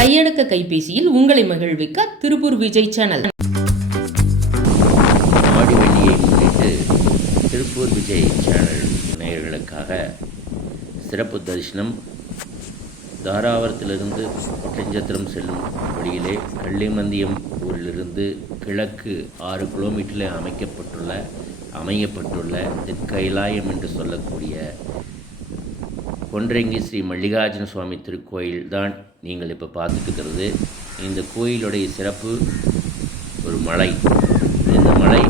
கையடக்க கைபேசியில் உங்களை மகிழ்விக்க திருப்பூர் விஜய் சேனல். ஆடி வெள்ளியை முன்னிட்டு திருப்பூர் விஜய் சேனல் நேயர்களுக்காக சிறப்பு தரிசனம். தாராவரத்திலிருந்து ஒட்டஞ்சத்திரம் செல்லும் வழியிலே கள்ளிமந்தியம் ஊரிலிருந்து கிழக்கு 6 கிலோமீட்டரில் அமையப்பட்டுள்ள திருக்கைலாயம் என்று சொல்லக்கூடிய கொன்றைங்கி ஸ்ரீ மல்லிகார்ஜுன சுவாமி திருக்கோயில் தான் நீங்கள் இப்போ பார்த்துட்டுருக்கிறது. இந்த கோயிலுடைய சிறப்பு ஒரு மலை. இந்த மலை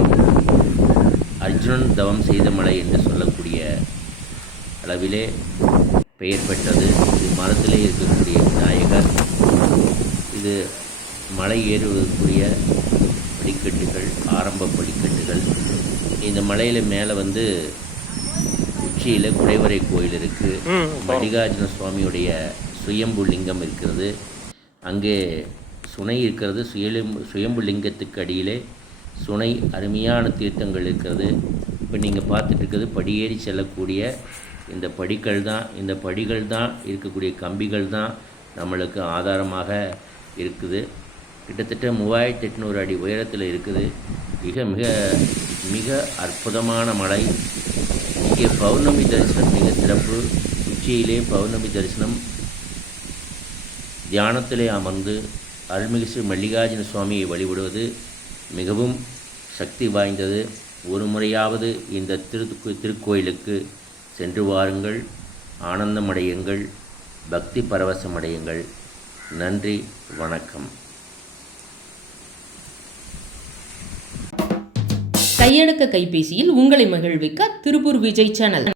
அர்ஜுனன் தவம் செய்த மலை என்று சொல்லக்கூடிய அளவிலே பெயர் பெற்றது. இது மரத்திலே இருக்கக்கூடிய விநாயகர். இது மலை ஏறுவதற்குரிய படிக்கட்டுகள், ஆரம்ப படிக்கட்டுகள். இந்த மலையில் மேலே உச்சியில் குடைவரை கோயில் இருக்குது. மல்லிகார்ஜுன சுவாமியுடைய சுயம்பு லிங்கம் இருக்கிறது. அங்கே சுனை இருக்கிறது. சுயம்பு லிங்கத்துக்கு அடியிலே சுனை அருமையான தீர்த்தங்கள் இருக்கிறது. இப்போ நீங்கள் பார்த்துட்டு இருக்கிறது படியேறி செல்லக்கூடிய இந்த படிகள் தான் இருக்கக்கூடிய கம்பிகள் தான் நம்மளுக்கு ஆதாரமாக இருக்குது. கிட்டத்தட்ட 3800 அடி உயரத்தில் இருக்குது. மிக மிக மிக அற்புதமான மலை. இங்கே பௌர்ணமி தரிசனம் மிக சிறப்பு. உச்சியிலே பௌர்ணமி தரிசனம். தியானத்திலே அமர்ந்து அருள்மிகு ஸ்ரீ மல்லிகார்ஜுன சுவாமியை வழிபடுவது மிகவும் சக்தி வாய்ந்தது. ஒரு முறையாவது இந்த திருக்கோயிலுக்கு சென்று வாருங்கள், ஆனந்தமடையுங்கள், பக்தி பரவசமடையுங்கள். நன்றி, வணக்கம். கையடக்க கைபேசியில் உங்களை மகிழ்விக்க திருப்பூர் விஜய் சேனல்.